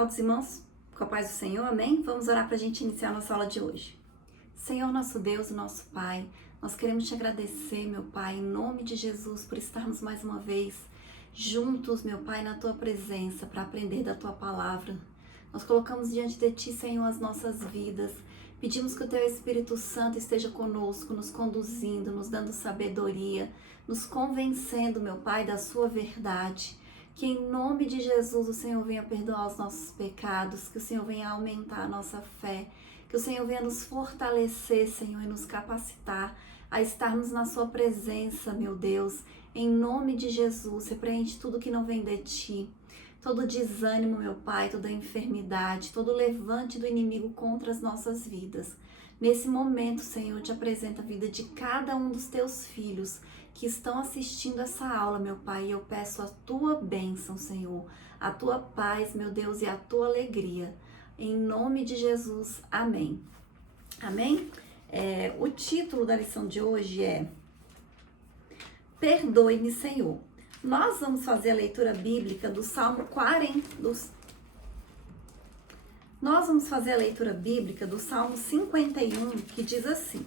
altos, irmãos, com a paz do Senhor, amém? Vamos orar para a gente iniciar a nossa aula de hoje. Senhor, nosso Deus, nosso Pai, nós queremos te agradecer, meu Pai, em nome de Jesus, por estarmos mais uma vez juntos, meu Pai, na Tua presença, para aprender da Tua palavra. Nós colocamos diante de Ti, Senhor, as nossas vidas. Pedimos que o Teu Espírito Santo esteja conosco, nos conduzindo, nos dando sabedoria, nos convencendo, meu Pai, da Sua verdade. Que em nome de Jesus o Senhor venha perdoar os nossos pecados, que o Senhor venha aumentar a nossa fé, que o Senhor venha nos fortalecer, Senhor, e nos capacitar a estarmos na Sua presença, meu Deus. Em nome de Jesus, repreende tudo que não vem de Ti. Todo desânimo, meu Pai, toda enfermidade, todo levante do inimigo contra as nossas vidas. Nesse momento, Senhor, eu te apresento a vida de cada um dos Teus filhos que estão assistindo essa aula, meu Pai, e eu peço a Tua bênção, Senhor, a Tua paz, meu Deus, e a Tua alegria. Em nome de Jesus, amém. Amém? O título da lição de hoje é Perdoe-me, Senhor. Nós vamos fazer a leitura bíblica do Salmo 40, Nós vamos fazer a leitura bíblica do Salmo 51, que diz assim: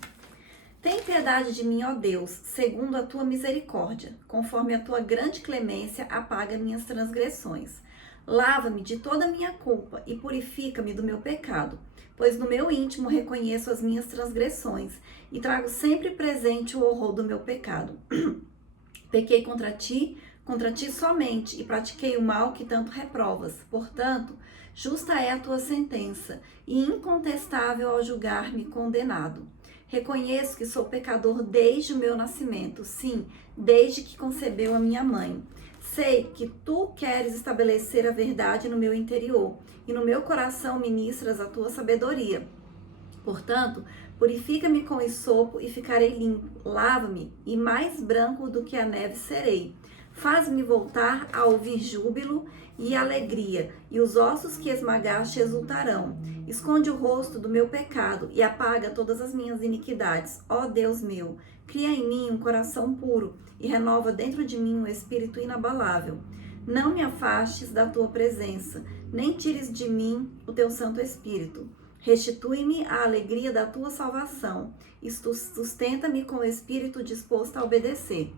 Tem piedade de mim, ó Deus, segundo a tua misericórdia, conforme a tua grande clemência, apaga minhas transgressões. Lava-me de toda a minha culpa e purifica-me do meu pecado, pois no meu íntimo reconheço as minhas transgressões e trago sempre presente o horror do meu pecado. Pequei contra ti somente, e pratiquei o mal que tanto reprovas. Portanto, justa é a tua sentença, e incontestável ao julgar-me condenado. Reconheço que sou pecador desde o meu nascimento, sim, desde que concebeu a minha mãe. Sei que tu queres estabelecer a verdade no meu interior, e no meu coração ministras a tua sabedoria. Portanto, purifica-me com esopo e ficarei limpo. Lava-me e mais branco do que a neve serei. Faz-me voltar a ouvir júbilo e alegria, e os ossos que esmagaste exultarão. Esconde o rosto do meu pecado e apaga todas as minhas iniquidades. Ó Deus meu, cria em mim um coração puro e renova dentro de mim um espírito inabalável. Não me afastes da tua presença, nem tires de mim o teu Santo Espírito. Restitui-me a alegria da tua salvação e sustenta-me com o espírito disposto a obedecer.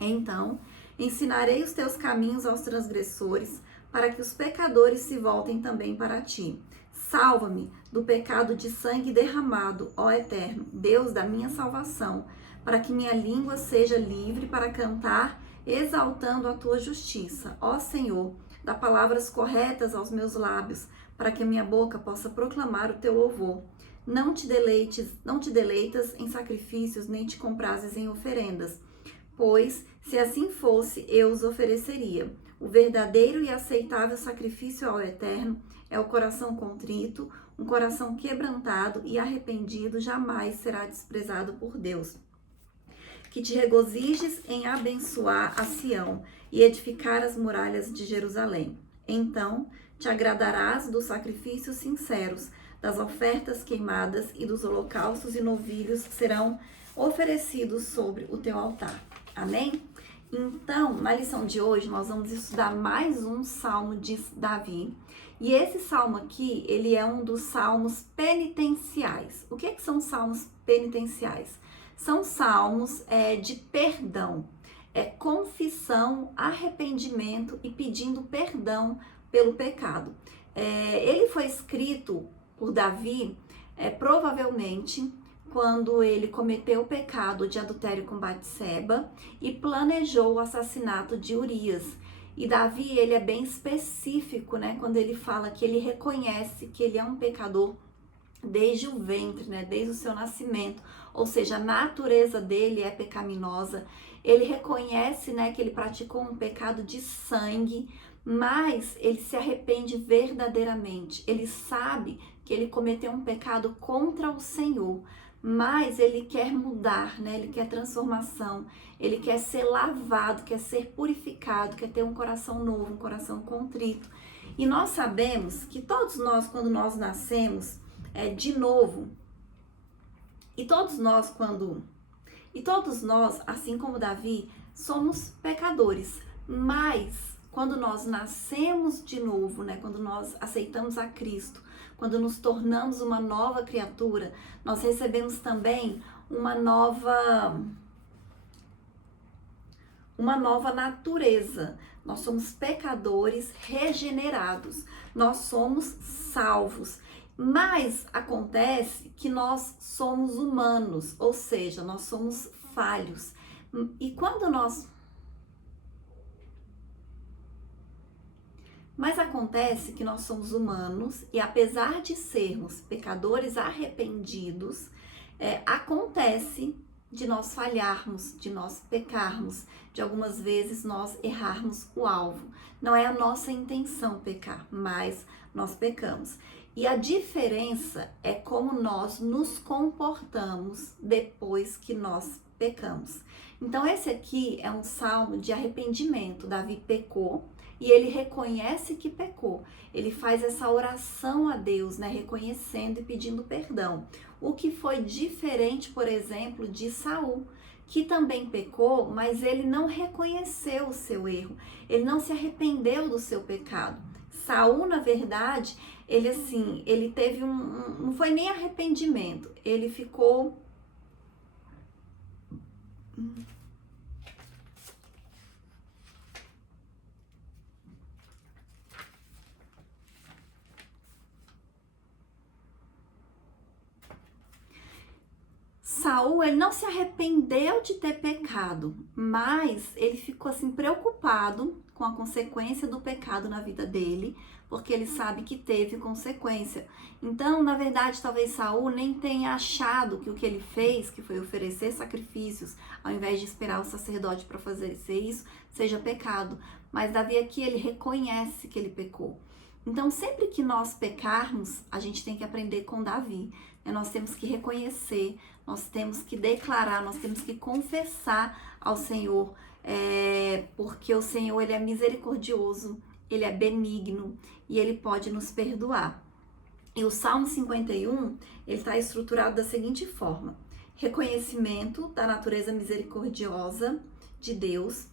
Então, ensinarei os teus caminhos aos transgressores, para que os pecadores se voltem também para ti. Salva-me do pecado de sangue derramado, ó Eterno, Deus da minha salvação, para que minha língua seja livre para cantar, exaltando a tua justiça. Ó Senhor, dá palavras corretas aos meus lábios, para que a minha boca possa proclamar o teu louvor. Não te deleitas em sacrifícios, nem te comprases em oferendas, pois, se assim fosse, eu os ofereceria. O verdadeiro e aceitável sacrifício ao Eterno é o coração contrito, um coração quebrantado e arrependido jamais será desprezado por Deus. Que te regozijes em abençoar a Sião e edificar as muralhas de Jerusalém. Então te agradarás dos sacrifícios sinceros, das ofertas queimadas e dos holocaustos e novilhos que serão oferecidos sobre o teu altar. Amém? Então, na lição de hoje, nós vamos estudar mais um salmo de Davi. E esse salmo aqui, ele é um dos salmos penitenciais. O que são salmos penitenciais? São salmos de perdão, confissão, arrependimento e pedindo perdão pelo pecado. Ele foi escrito por Davi, provavelmente, quando ele cometeu o pecado de adultério com Batseba e planejou o assassinato de Urias. E Davi, ele é bem específico, né? Quando ele fala que ele reconhece que ele é um pecador desde o ventre, né? Desde o seu nascimento. Ou seja, a natureza dele é pecaminosa. Ele reconhece, né, que ele praticou um pecado de sangue, mas ele se arrepende verdadeiramente. Ele sabe que ele cometeu um pecado contra o Senhor, mas ele quer mudar, né? Ele quer transformação, ele quer ser lavado, quer ser purificado, quer ter um coração novo, um coração contrito. E nós sabemos que todos nós, quando nós nascemos de novo, e todos nós, assim como Davi, somos pecadores, mas quando nós nascemos de novo, né? Quando nós aceitamos a Cristo, quando nos tornamos uma nova criatura, nós recebemos também uma nova natureza. Nós somos pecadores regenerados, nós somos salvos. Mas acontece que nós somos humanos, ou seja, nós somos falhos. E quando nós... Mas acontece que nós somos humanos e apesar de sermos pecadores arrependidos, acontece de nós falharmos, de nós pecarmos, de algumas vezes nós errarmos o alvo. Não é a nossa intenção pecar, mas nós pecamos. E a diferença é como nós nos comportamos depois que nós pecamos. Então esse aqui é um salmo de arrependimento. Davi pecou e ele reconhece que pecou. Ele faz essa oração a Deus, né, reconhecendo e pedindo perdão. O que foi diferente, por exemplo, de Saul, que também pecou, mas ele não reconheceu o seu erro. Ele não se arrependeu do seu pecado. Saul, na verdade, ele teve não foi nem arrependimento, ele ficou... Saul, ele não se arrependeu de ter pecado, mas ele ficou assim preocupado com a consequência do pecado na vida dele, porque ele sabe que teve consequência. Então, na verdade, talvez Saul nem tenha achado que o que ele fez, que foi oferecer sacrifícios, ao invés de esperar o sacerdote para fazer isso, seja pecado. Mas Davi aqui, ele reconhece que ele pecou. Então, sempre que nós pecarmos, a gente tem que aprender com Davi. Nós temos que reconhecer, nós temos que declarar, nós temos que confessar ao Senhor, porque o Senhor, ele é misericordioso, ele é benigno e ele pode nos perdoar. E o Salmo 51, ele está estruturado da seguinte forma: reconhecimento da natureza misericordiosa de Deus,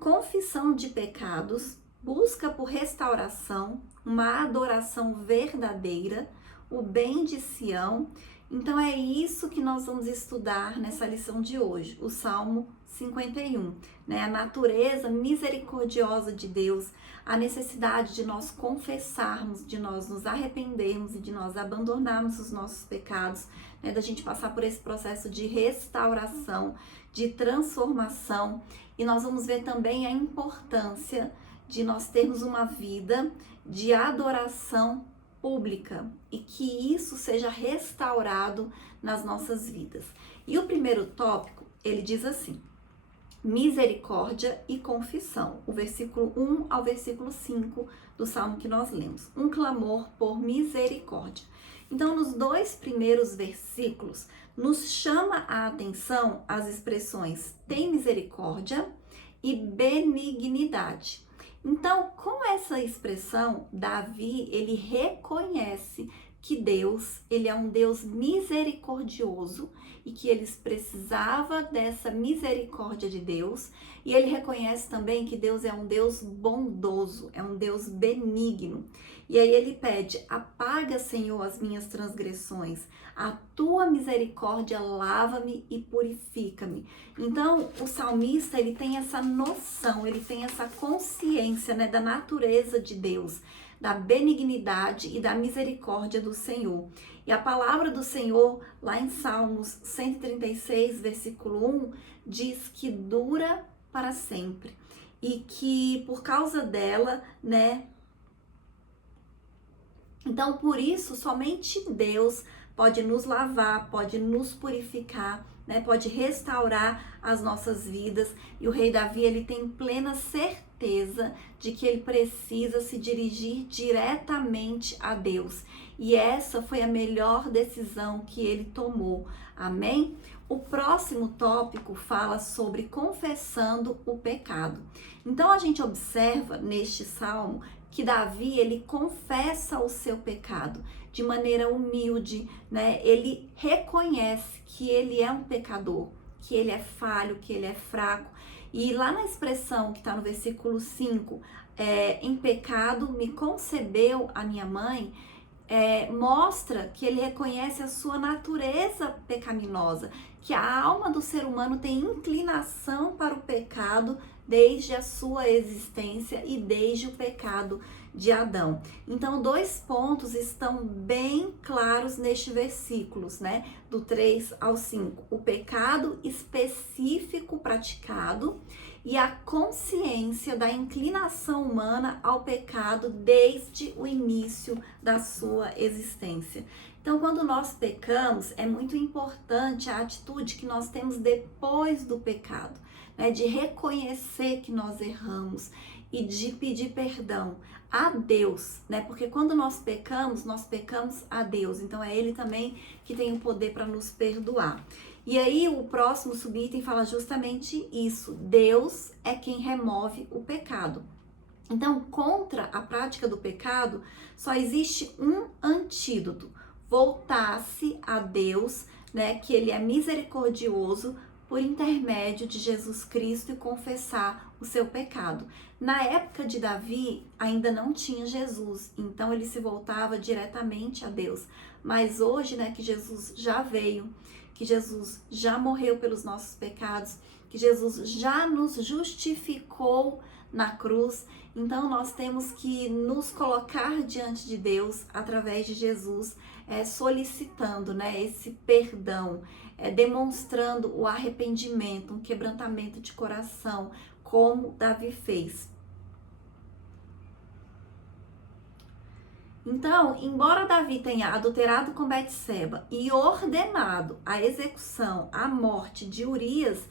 confissão de pecados, busca por restauração, uma adoração verdadeira, o bem de Sião. Então é isso que nós vamos estudar nessa lição de hoje, o Salmo 51, né? A natureza misericordiosa de Deus, a necessidade de nós confessarmos, de nós nos arrependermos e de nós abandonarmos os nossos pecados, né? Da gente passar por esse processo de restauração, de transformação. E nós vamos ver também a importância de nós termos uma vida de adoração pública e que isso seja restaurado nas nossas vidas. E o primeiro tópico, ele diz assim: misericórdia e confissão. O versículo 1 ao versículo 5 do salmo que nós lemos. Um clamor por misericórdia. Então, nos dois primeiros versículos, nos chama a atenção as expressões tem misericórdia e benignidade. Então, com essa expressão, Davi, ele reconhece que Deus, ele é um Deus misericordioso e que eles precisavam dessa misericórdia de Deus. E ele reconhece também que Deus é um Deus bondoso, é um Deus benigno. E aí ele pede: apaga, Senhor, as minhas transgressões, a tua misericórdia lava-me e purifica-me. Então, o salmista, ele tem essa noção, ele tem essa consciência, né, da natureza de Deus, da benignidade e da misericórdia do Senhor. E a palavra do Senhor, lá em Salmos 136, versículo 1, diz que dura para sempre. E que por causa dela, né? Então, por isso, somente Deus pode nos lavar, pode nos purificar, né? Pode restaurar as nossas vidas. E o rei Davi, ele tem plena certeza de que ele precisa se dirigir diretamente a Deus. E essa foi a melhor decisão que ele tomou. Amém? O próximo tópico fala sobre confessando o pecado. Então, a gente observa neste salmo que Davi, ele confessa o seu pecado de maneira humilde, né? Ele reconhece que ele é um pecador, que ele é falho, que ele é fraco. E lá na expressão que está no versículo 5, em pecado me concebeu a minha mãe, mostra que ele reconhece a sua natureza pecaminosa, que a alma do ser humano tem inclinação para o pecado desde a sua existência e desde o pecado de Adão. Então, 2 pontos estão bem claros neste versículos, né? Do 3 ao 5. O pecado específico praticado e a consciência da inclinação humana ao pecado desde o início da sua existência. Então, quando nós pecamos, é muito importante a atitude que nós temos depois do pecado, né? De reconhecer que nós erramos e de pedir perdão a Deus, né? Porque quando nós pecamos a Deus. Então, é Ele também que tem o poder para nos perdoar. E aí o próximo subitem fala justamente isso. Deus é quem remove o pecado. Então, contra a prática do pecado, só existe um antídoto. Voltar-se a Deus, né, que Ele é misericordioso por intermédio de Jesus Cristo e confessar o seu pecado. Na época de Davi, ainda não tinha Jesus, então ele se voltava diretamente a Deus. Mas hoje, né, que Jesus já veio, que Jesus já morreu pelos nossos pecados, que Jesus já nos justificou na cruz, então nós temos que nos colocar diante de Deus através de Jesus, solicitando, né, esse perdão, demonstrando o arrependimento, um quebrantamento de coração, como Davi fez. Então, embora Davi tenha adulterado com Betseba e ordenado a execução, a morte de Urias,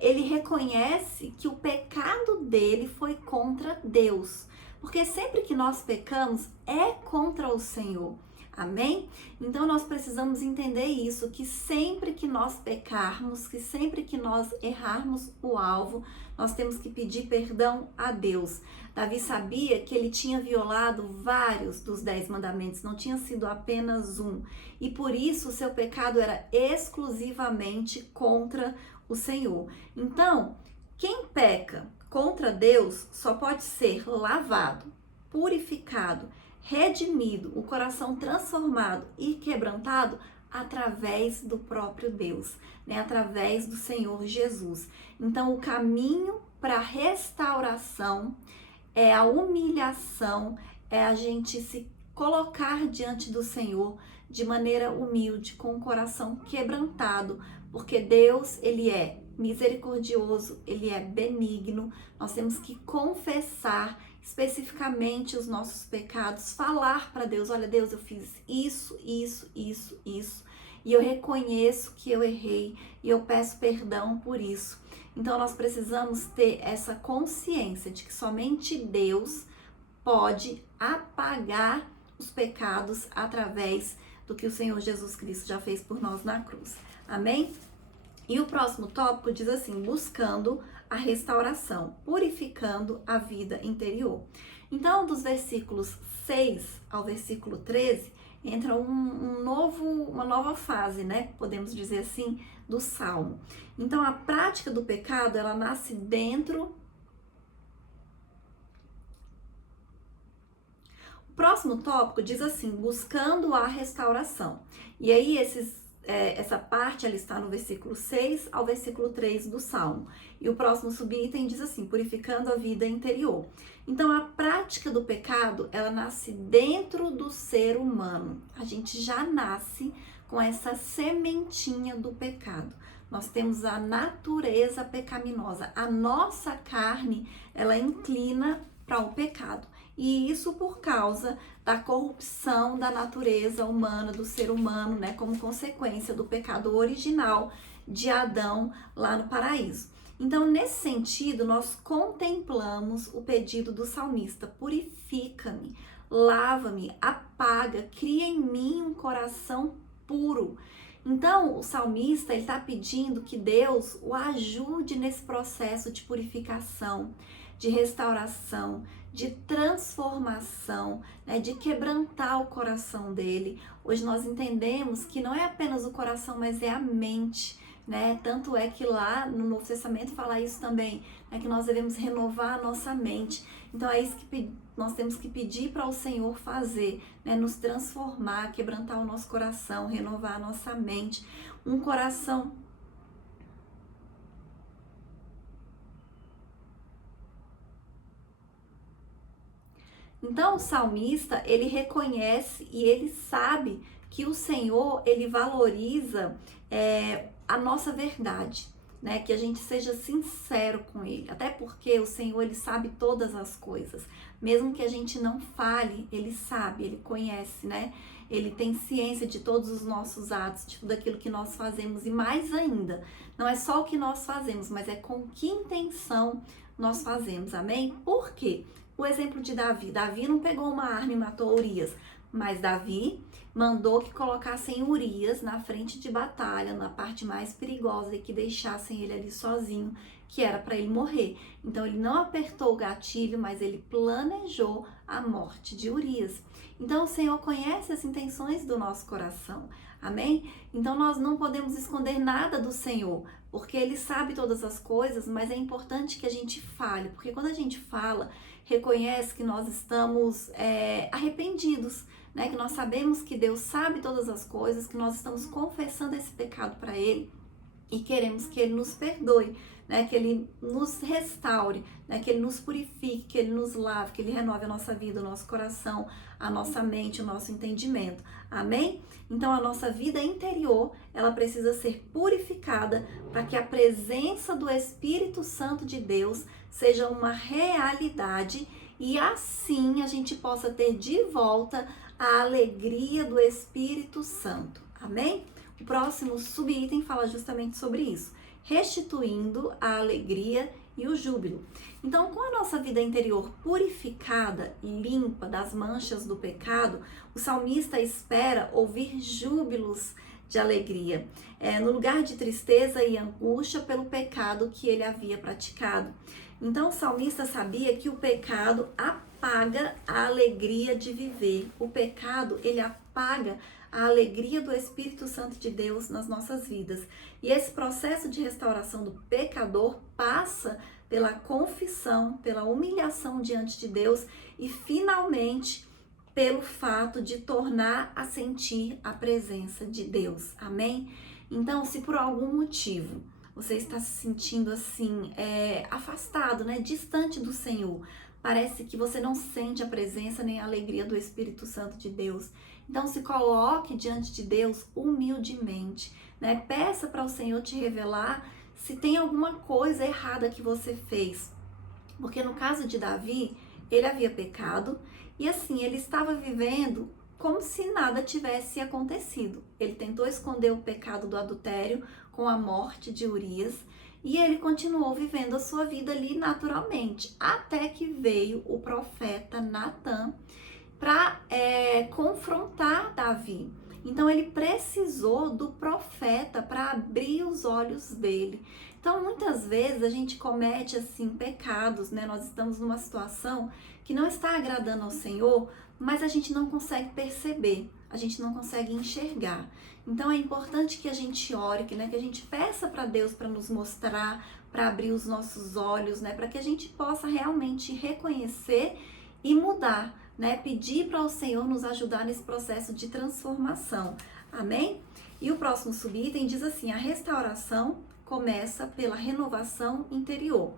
ele reconhece que o pecado dele foi contra Deus. Porque sempre que nós pecamos, é contra o Senhor. Amém? Então nós precisamos entender isso, que sempre que nós pecarmos, que sempre que nós errarmos o alvo, nós temos que pedir perdão a Deus. Davi sabia que ele tinha violado vários dos 10 mandamentos, não tinha sido apenas um. E por isso o seu pecado era exclusivamente contra o Senhor. Então, quem peca contra Deus só pode ser lavado, purificado, redimido, o coração transformado e quebrantado através do próprio Deus, né? Através do Senhor Jesus. Então, o caminho para a restauração é a humilhação, é a gente se colocar diante do Senhor de maneira humilde, com o coração quebrantado, porque Deus, Ele é misericordioso, Ele é benigno. Nós temos que confessar especificamente os nossos pecados, falar para Deus: olha, Deus, eu fiz isso, e eu reconheço que eu errei e eu peço perdão por isso. Então nós precisamos ter essa consciência de que somente Deus pode apagar os pecados através do que o Senhor Jesus Cristo já fez por nós na cruz. Amém? E o próximo tópico diz assim: buscando a restauração, purificando a vida interior. Então, dos versículos 6 ao versículo 13, entra uma nova fase, né? Podemos dizer assim, do Salmo. Então, a prática do pecado, ela nasce dentro. O próximo tópico diz assim: buscando a restauração. E aí, essa parte ela está no versículo 6 ao versículo 3 do Salmo. E o próximo subitem diz assim: purificando a vida interior. Então, a prática do pecado, ela nasce dentro do ser humano. A gente já nasce com essa sementinha do pecado. Nós temos a natureza pecaminosa. A nossa carne, ela inclina para o pecado. E isso por causa da corrupção da natureza humana, do ser humano, né? Como consequência do pecado original de Adão lá no paraíso. Então, nesse sentido, nós contemplamos o pedido do salmista: purifica-me, lava-me, apaga, cria em mim um coração puro. Então, o salmista está pedindo que Deus o ajude nesse processo de purificação, de restauração, de transformação, né, de quebrantar o coração dele. Hoje nós entendemos que não é apenas o coração, mas é a mente. né? Tanto é que lá no Novo Testamento fala isso também, né? Que nós devemos renovar a nossa mente. Então é isso que nós temos que pedir para o Senhor fazer, né? Nos transformar, quebrantar o nosso coração, renovar a nossa mente. Um coração Então, o salmista, ele reconhece e ele sabe que o Senhor, ele valoriza a nossa verdade, né? Que a gente seja sincero com ele. Até porque o Senhor, ele sabe todas as coisas. Mesmo que a gente não fale, ele sabe, ele conhece, né? Ele tem ciência de todos os nossos atos, de tudo aquilo que nós fazemos. E mais ainda, não é só o que nós fazemos, mas é com que intenção nós fazemos, amém? Por quê? O exemplo de Davi. Davi não pegou uma arma e matou Urias, mas Davi mandou que colocassem Urias na frente de batalha, na parte mais perigosa, e que deixassem ele ali sozinho, que era para ele morrer. Então ele não apertou o gatilho, mas ele planejou a morte de Urias. Então o Senhor conhece as intenções do nosso coração, amém? Então nós não podemos esconder nada do Senhor, porque Ele sabe todas as coisas, mas é importante que a gente fale, porque quando a gente fala, reconhece que nós estamos arrependidos, né? Que nós sabemos que Deus sabe todas as coisas, que nós estamos confessando esse pecado para Ele e queremos que Ele nos perdoe, né? Que Ele nos restaure, né? Que Ele nos purifique, que Ele nos lave, que Ele renove a nossa vida, o nosso coração, a nossa mente, o nosso entendimento. Amém? Então a nossa vida interior, ela precisa ser purificada para que a presença do Espírito Santo de Deus seja uma realidade e assim a gente possa ter de volta a alegria do Espírito Santo. Amém? O próximo subitem fala justamente sobre isso, restituindo a alegria e o júbilo. Então, com a nossa vida interior purificada e limpa das manchas do pecado, o salmista espera ouvir júbilos de alegria, no lugar de tristeza e angústia pelo pecado que ele havia praticado. Então, o salmista sabia que o pecado apaga a alegria de viver. O pecado, ele apaga a alegria do Espírito Santo de Deus nas nossas vidas. E esse processo de restauração do pecador passa pela confissão, pela humilhação diante de Deus e, finalmente, pelo fato de tornar a sentir a presença de Deus. Amém? Então, se por algum motivo você está se sentindo assim, afastado, né, distante do Senhor, parece que você não sente a presença nem a alegria do Espírito Santo de Deus. Então se coloque diante de Deus humildemente, né? Peça para o Senhor te revelar se tem alguma coisa errada que você fez. Porque no caso de Davi, ele havia pecado e assim, ele estava vivendo como se nada tivesse acontecido. Ele tentou esconder o pecado do adultério com a morte de Urias e ele continuou vivendo a sua vida ali naturalmente, até que veio o profeta Natã para confrontar Davi. Então ele precisou do profeta para abrir os olhos dele. Então muitas vezes a gente comete assim pecados, né? Nós estamos numa situação que não está agradando ao Senhor, mas a gente não consegue perceber, a gente não consegue enxergar. Então é importante que a gente ore, que a gente peça para Deus para nos mostrar, para abrir os nossos olhos, né? Para que a gente possa realmente reconhecer e mudar, né? Pedir para o Senhor nos ajudar nesse processo de transformação. Amém? E o próximo subitem diz assim: a restauração começa pela renovação interior.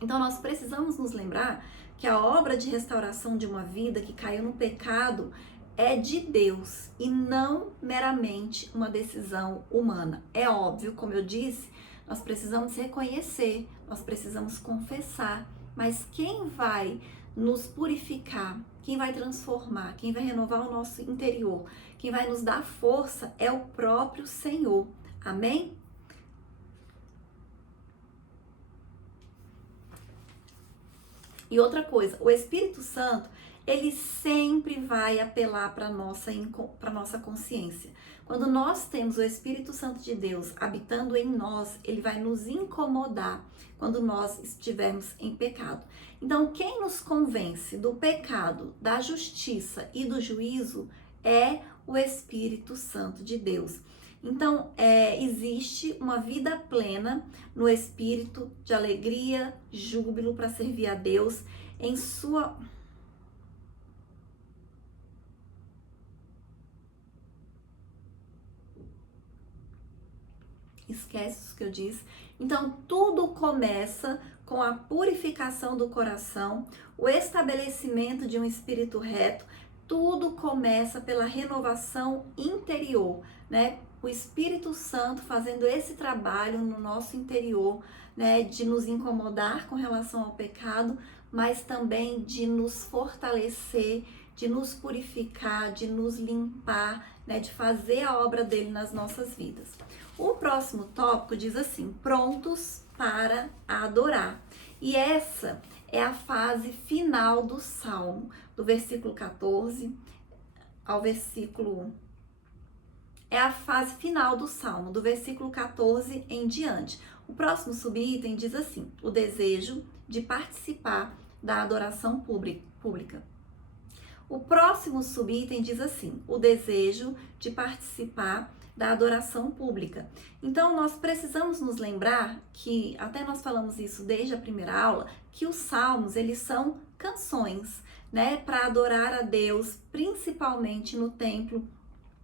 Então nós precisamos nos lembrar que a obra de restauração de uma vida que caiu no pecado é de Deus e não meramente uma decisão humana. É óbvio, como eu disse, nós precisamos reconhecer, nós precisamos confessar, mas quem vai nos purificar, quem vai transformar, quem vai renovar o nosso interior, quem vai nos dar força é o próprio Senhor. Amém? E outra coisa, o Espírito Santo, ele sempre vai apelar para nossa consciência. Quando nós temos o Espírito Santo de Deus habitando em nós, ele vai nos incomodar quando nós estivermos em pecado. Então, quem nos convence do pecado, da justiça e do juízo é o Espírito Santo de Deus. Então, existe uma vida plena no espírito de alegria, júbilo para servir a Deus em sua... Esquece o que eu disse. Então, tudo começa com a purificação do coração, o estabelecimento de um espírito reto. Tudo começa pela renovação interior, né? O Espírito Santo fazendo esse trabalho no nosso interior, né? De nos incomodar com relação ao pecado, mas também de nos fortalecer, de nos purificar, de nos limpar, né? De fazer a obra dele nas nossas vidas. O próximo tópico diz assim: prontos para adorar. E essa é a fase final do Salmo, do versículo 14 ao versículo... É a fase final do Salmo, do versículo 14 em diante. O próximo subitem diz assim: o desejo de participar da adoração pública. O próximo subitem diz assim: o desejo de participar da adoração pública. Então, nós precisamos nos lembrar que, até nós falamos isso desde a primeira aula, que os salmos, eles são canções, né, para adorar a Deus, principalmente no templo.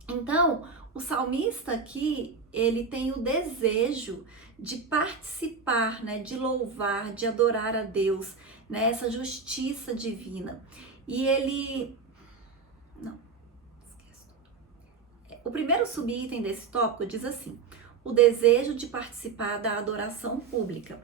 Então, o salmista aqui, ele tem o desejo de participar, né, de louvar, de adorar a Deus, né, essa justiça divina. E ele... O primeiro subitem desse tópico diz assim: o desejo de participar da adoração pública.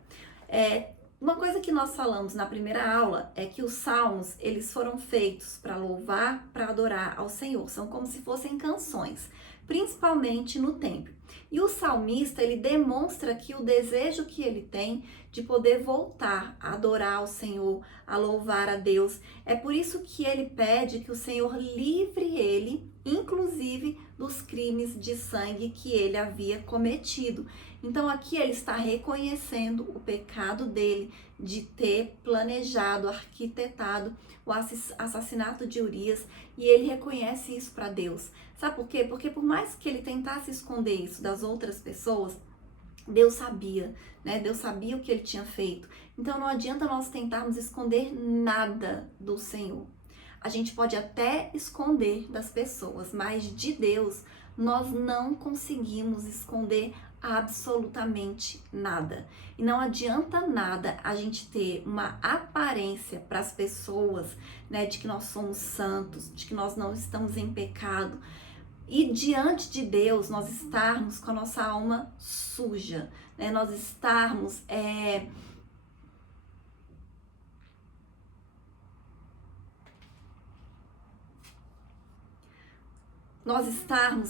Uma coisa que nós falamos na primeira aula é que os salmos, eles foram feitos para louvar, para adorar ao Senhor. São como se fossem canções, principalmente no templo. E o salmista, ele demonstra aqui o desejo que ele tem de poder voltar a adorar ao Senhor, a louvar a Deus. É por isso que ele pede que o Senhor livre ele, inclusive dos crimes de sangue que ele havia cometido. Então aqui ele está reconhecendo o pecado dele de ter planejado, arquitetado o assassinato de Urias, e ele reconhece isso para Deus. Sabe por quê? Porque por mais que ele tentasse esconder isso das outras pessoas, Deus sabia, né? Deus sabia o que ele tinha feito. Então não adianta nós tentarmos esconder nada do Senhor. A gente pode até esconder das pessoas, mas de Deus nós não conseguimos esconder absolutamente nada. E não adianta nada a gente ter uma aparência para as pessoas, né, de que nós somos santos, de que nós não estamos em pecado, e diante de Deus nós estarmos com a nossa alma suja, né, nós estarmos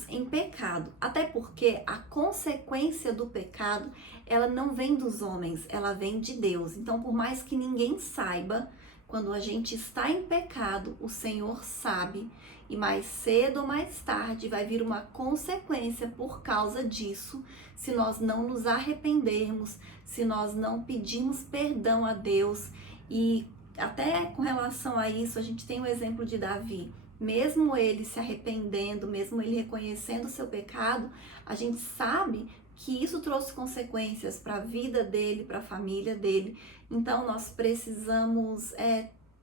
em pecado, até porque a consequência do pecado, ela não vem dos homens, ela vem de Deus. Então, por mais que ninguém saiba, quando a gente está em pecado, o Senhor sabe, e mais cedo ou mais tarde vai vir uma consequência por causa disso, se nós não nos arrependermos, se nós não pedirmos perdão a Deus. E até com relação a isso, a gente tem o exemplo de Davi. Mesmo ele se arrependendo, mesmo ele reconhecendo o seu pecado, a gente sabe que isso trouxe consequências para a vida dele, para a família dele. Então nós precisamos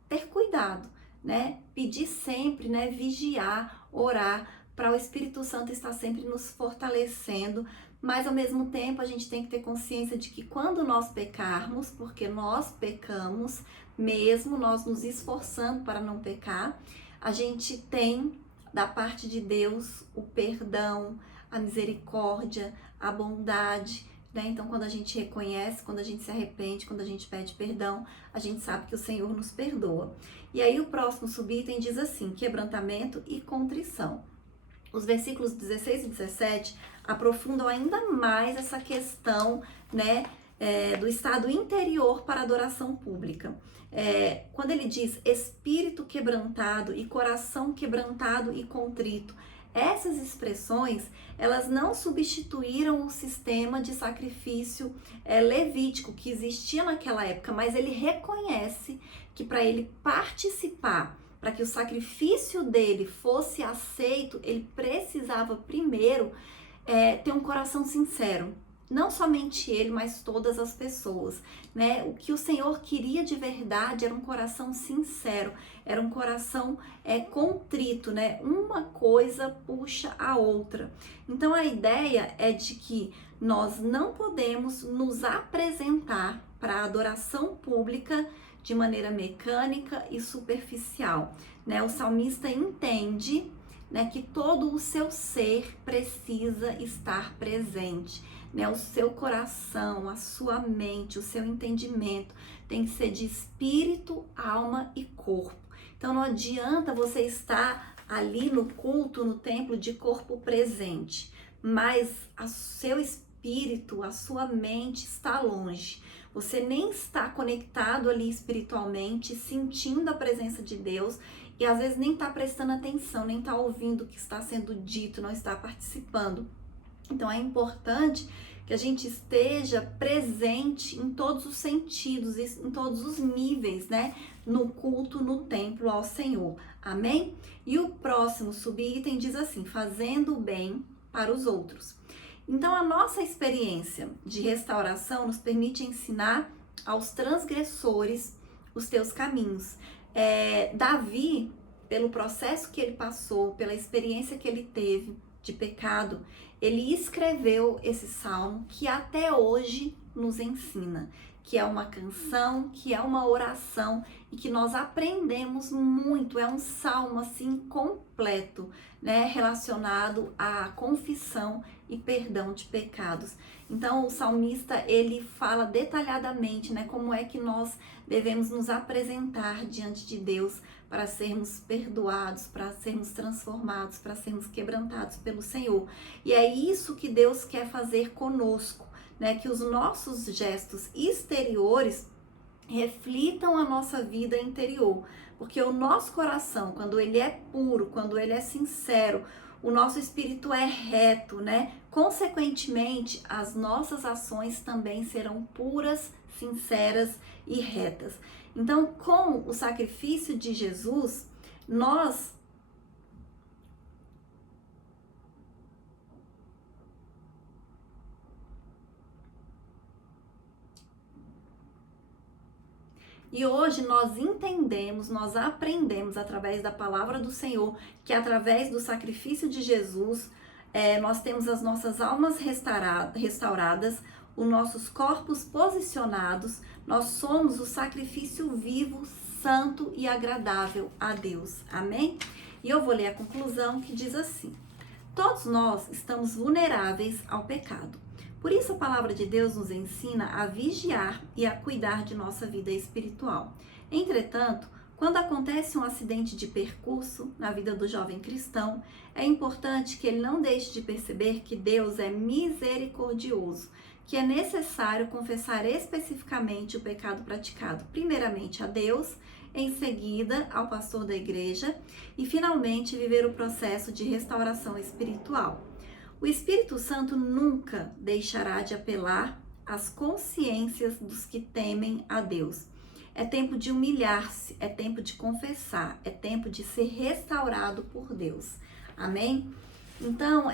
ter cuidado, né? Pedir sempre, né? Vigiar, orar, para o Espírito Santo estar sempre nos fortalecendo. Mas ao mesmo tempo a gente tem que ter consciência de que quando nós pecarmos, porque nós pecamos, mesmo nós nos esforçando para não pecar, a gente tem da parte de Deus o perdão, a misericórdia, a bondade, né? Então, quando a gente reconhece, quando a gente se arrepende, quando a gente pede perdão, a gente sabe que o Senhor nos perdoa. E aí o próximo subitem diz assim: quebrantamento e contrição. Os versículos 16 e 17 aprofundam ainda mais essa questão, né, do estado interior para a adoração pública. Quando ele diz espírito quebrantado e coração quebrantado e contrito, essas expressões, elas não substituíram o sistema de sacrifício levítico que existia naquela época, mas ele reconhece que para ele participar, para que o sacrifício dele fosse aceito, ele precisava primeiro ter um coração sincero. Não somente ele, mas todas as pessoas, né? O que o Senhor queria de verdade era um coração sincero, era um coração contrito, né? Uma coisa puxa a outra. Então a ideia é de que nós não podemos nos apresentar para a adoração pública de maneira mecânica e superficial, né? O salmista entende, né, que todo o seu ser precisa estar presente, né? O seu coração, a sua mente, o seu entendimento tem que ser de espírito, alma e corpo. Então não adianta você estar ali no culto, no templo, de corpo presente, mas o seu espírito, a sua mente está longe. Você nem está conectado ali espiritualmente, sentindo a presença de Deus e às vezes nem está prestando atenção, nem está ouvindo o que está sendo dito, não está participando. Então é importante que a gente esteja presente em todos os sentidos, em todos os níveis, né? No culto, no templo ao Senhor. Amém? E o próximo subitem diz assim: fazendo o bem para os outros. Então a nossa experiência de restauração nos permite ensinar aos transgressores os teus caminhos. Davi, pelo processo que ele passou, pela experiência que ele teve de pecado, ele escreveu esse salmo que até hoje nos ensina, que é uma canção, que é uma oração e que nós aprendemos muito. É um salmo assim completo, né, relacionado à confissão e perdão de pecados. Então o salmista, ele fala detalhadamente, né, como é que nós devemos nos apresentar diante de Deus para sermos perdoados, para sermos transformados, para sermos quebrantados pelo Senhor. E é isso que Deus quer fazer conosco, né? Que os nossos gestos exteriores reflitam a nossa vida interior. Porque o nosso coração, quando ele é puro, quando ele é sincero, o nosso espírito é reto, né? Consequentemente, as nossas ações também serão puras, sinceras e retas. Então, com o sacrifício de Jesus, nós E hoje nós entendemos, nós aprendemos através da palavra do Senhor, que através do sacrifício de Jesus, nós temos as nossas almas restauradas, os nossos corpos posicionados, nós somos o sacrifício vivo, santo e agradável a Deus. Amém? E eu vou ler a conclusão que diz assim: todos nós estamos vulneráveis ao pecado. Por isso a palavra de Deus nos ensina a vigiar e a cuidar de nossa vida espiritual. Entretanto, quando acontece um acidente de percurso na vida do jovem cristão, é importante que ele não deixe de perceber que Deus é misericordioso, que é necessário confessar especificamente o pecado praticado, primeiramente a Deus, em seguida ao pastor da igreja e finalmente viver o processo de restauração espiritual. O Espírito Santo nunca deixará de apelar às consciências dos que temem a Deus. É tempo de humilhar-se, é tempo de confessar, é tempo de ser restaurado por Deus. Amém? Então,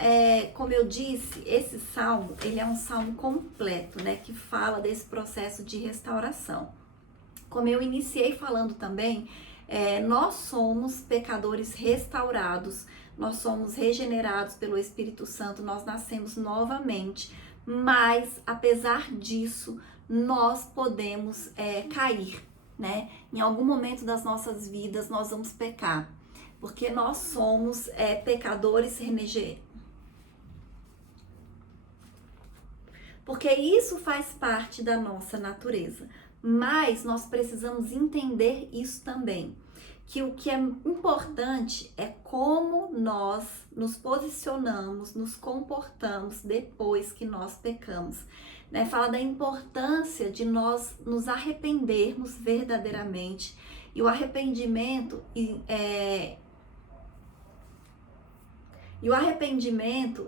como eu disse, esse salmo, ele é um salmo completo, né, que fala desse processo de restauração. Como eu iniciei falando também, nós somos pecadores restaurados, nós somos regenerados pelo Espírito Santo, nós nascemos novamente, mas apesar disso, nós podemos cair, né? Em algum momento das nossas vidas nós vamos pecar, porque nós somos pecadores porque isso faz parte da nossa natureza, mas nós precisamos entender isso também, que o que é importante é como nós nos posicionamos, nos comportamos depois que nós pecamos. Né? Fala da importância de nós nos arrependermos verdadeiramente. E o arrependimento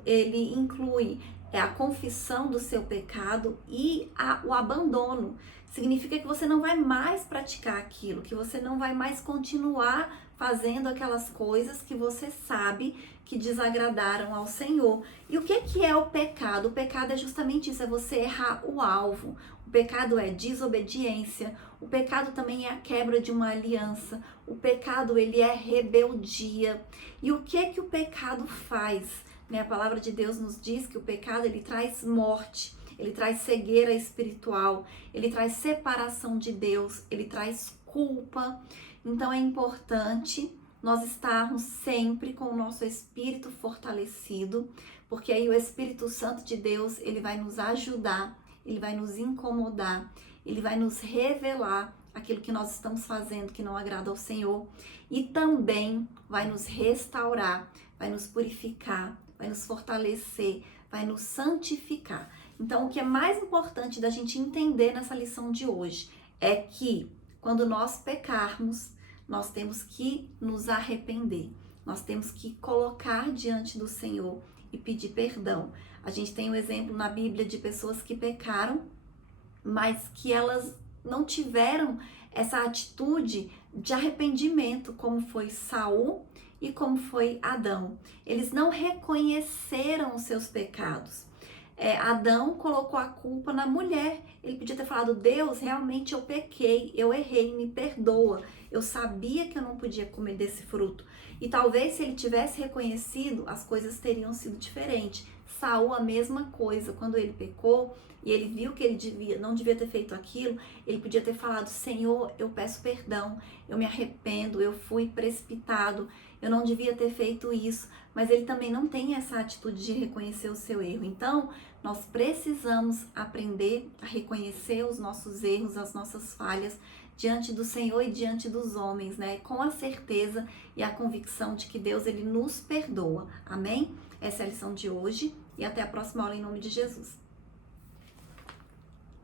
ele inclui a confissão do seu pecado e o abandono. Significa que você não vai mais praticar aquilo, que você não vai mais continuar fazendo aquelas coisas que você sabe que desagradaram ao Senhor. E o que é o pecado? O pecado é justamente isso, é você errar o alvo. O pecado é desobediência. O pecado também é a quebra de uma aliança. O pecado, ele é rebeldia. E o que o pecado faz? A palavra de Deus nos diz que o pecado, ele traz morte, ele traz cegueira espiritual, ele traz separação de Deus, ele traz culpa. Então é importante nós estarmos sempre com o nosso espírito fortalecido, porque aí o Espírito Santo de Deus, ele vai nos ajudar, ele vai nos incomodar, ele vai nos revelar aquilo que nós estamos fazendo que não agrada ao Senhor e também vai nos restaurar, vai nos purificar, vai nos fortalecer, vai nos santificar. Então, o que é mais importante da gente entender nessa lição de hoje é que quando nós pecarmos, nós temos que nos arrepender, nós temos que colocar diante do Senhor e pedir perdão. A gente tem um exemplo na Bíblia de pessoas que pecaram, mas que elas não tiveram essa atitude de arrependimento, como foi Saul e como foi Adão. Eles não reconheceram os seus pecados. Adão colocou a culpa na mulher. Ele podia ter falado: Deus, realmente eu pequei, eu errei, me perdoa. Eu sabia que eu não podia comer desse fruto. E talvez se ele tivesse reconhecido, as coisas teriam sido diferentes. Saul, a mesma coisa. Quando ele pecou e ele viu que ele não devia ter feito aquilo, ele podia ter falado: Senhor, eu peço perdão, eu me arrependo, eu fui precipitado, eu não devia ter feito isso. Mas ele também não tem essa atitude de reconhecer o seu erro. Então, nós precisamos aprender a reconhecer os nossos erros, as nossas falhas diante do Senhor e diante dos homens, né? Com a certeza e a convicção de que Deus, ele nos perdoa. Amém? Essa é a lição de hoje e até a próxima aula em nome de Jesus.